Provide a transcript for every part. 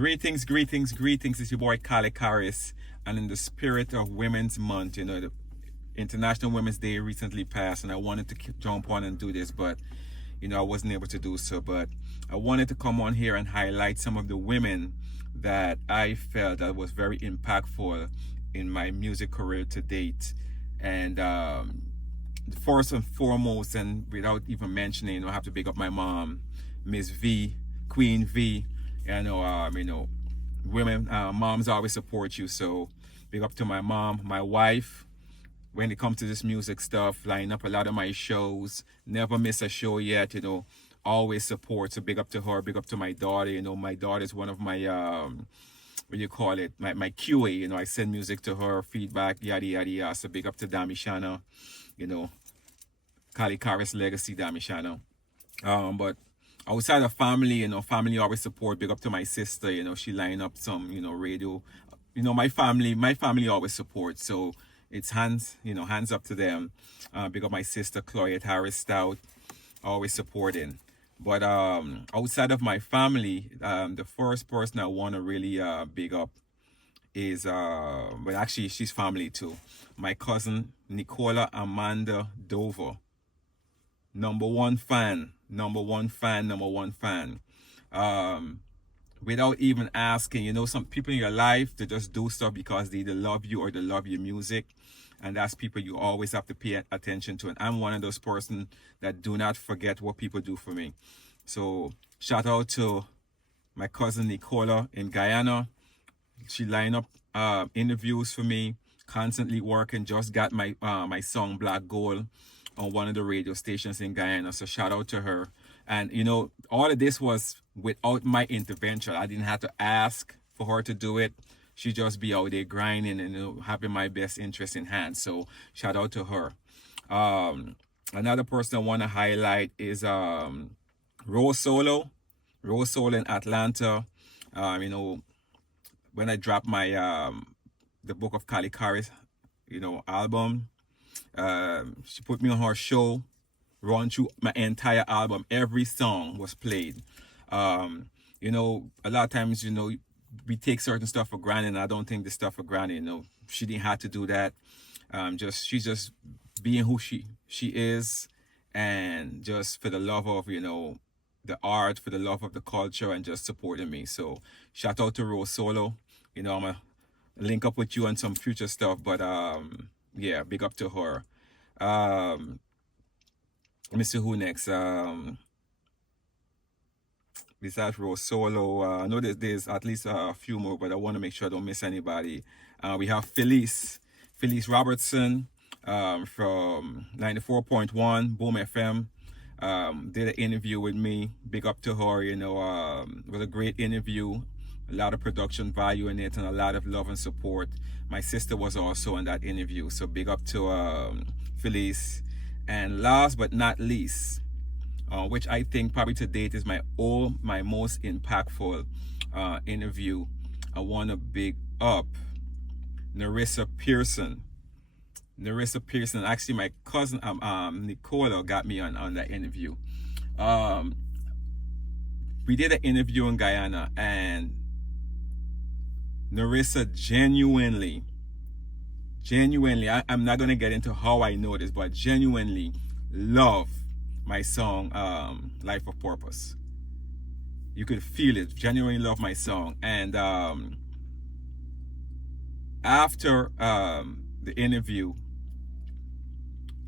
Greetings, greetings, greetings. It's your boy Colle Kharis, and in the spirit of Women's Month, the International Women's Day recently passed, and I wanted to jump on and do this, but I wasn't able to do so. But I wanted to come on here and highlight some of the women that I felt that was very impactful in my music career to date. And first and foremost, and without even mentioning, I have to big up my mom, Miss V, Queen V. Women, moms always support you, so big up to my mom. My wife, when it comes to this music stuff, line up a lot of my shows, never miss a show yet, always support. So big up to her, big up to my daughter. My daughter is one of my my QA. I send music to her, feedback, yada yada yada. So big up to Damishana, Colle Kharis legacy, Damishana. But outside of family, family always support. Big up to my sister, she line up some, radio. My family always supports. So it's hands up to them. Big up my sister, Chloe Harris Stout, always supporting. But outside of my family, the first person I want to really big up is, but actually she's family too. My cousin, Nicola Amanda Dover. Number one fan. Without even asking, some people in your life, they just do stuff because they either love you or they love your music. And that's people you always have to pay attention to. And I'm one of those persons that do not forget what people do for me. So shout out to my cousin Nicola in Guyana. She line up interviews for me, constantly working. Just got my my song Black Gold on one of the radio stations in Guyana. So shout out to her. And all of this was without my intervention. I didn't have to ask for her to do it. She just be out there grinding and having my best interest in hand. So shout out to her. Another person I want to highlight is Rose Solo in Atlanta. When I dropped my the Book of Colle Kharis, album, she put me on her show, run through my entire album. Every song was played. A lot of times, we take certain stuff for granted, and I don't think this stuff for granted. She didn't have to do that. She's just being who she is, and just for the love of the art, for the love of the culture, and just supporting me. So shout out to Rose Solo. I'm gonna link up with you on some future stuff, but yeah, big up to her. Let me see who next. Besides Rose Solo, I know there's at least a few more, but I want to make sure I don't miss anybody. We have Felice Robertson from 94.1 Boom FM. Did an interview with me. Big up to her. It was a great interview. A lot of production value in it and a lot of love and support. My sister was also in that interview, so big up to Felice. And last but not least, which I think probably to date is my most impactful interview, I want to big up Nerissa Pearson. Actually, my cousin Nicola got me on that interview. We did an interview in Guyana, and Nerissa genuinely, I'm not going to get into how I know this, but genuinely love my song, Life of Purpose. You could feel it. Genuinely love my song. And after the interview,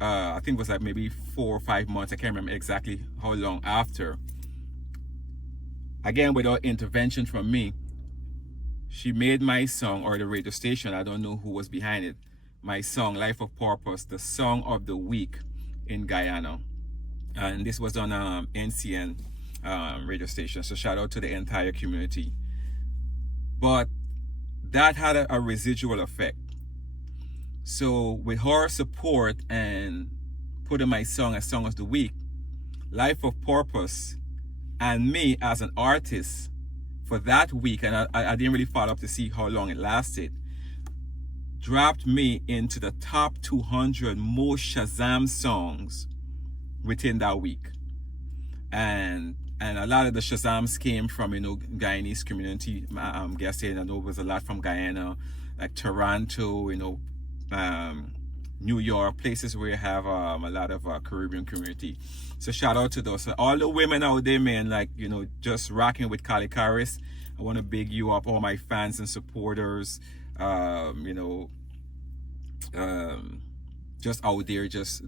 I think it was like maybe 4 or 5 months. I can't remember exactly how long after. Again, without intervention from me, she made my song, or the radio station, I don't know who was behind it, my song, Life of Purpose, the song of the week in Guyana. And this was on NCN radio station. So shout out to the entire community. But that had a residual effect. So with her support and putting my song as Song of the Week, Life of Purpose, and me as an artist for that week, and I didn't really follow up to see how long it lasted, dropped me into the top 200 most Shazam songs within that week. And And a lot of the Shazams came from, you know, Guyanese community. I'm guessing, I know it was a lot from Guyana, like Toronto, you know, New York, places where you have a lot of Caribbean community. So shout out to those. So all the women out there, man, like, you know, just rocking with Kharis. I want to big you up, all my fans and supporters, you know, just out there, just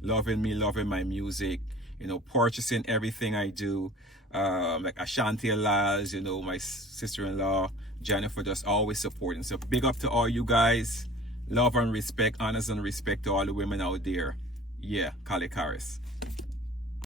loving me, loving my music, you know, purchasing everything I do, like Ashanti Laz, you know, my sister-in-law Jennifer, just always supporting. So big up to all you guys. Love and respect, honors and respect to all the women out there. Yeah, Kharis.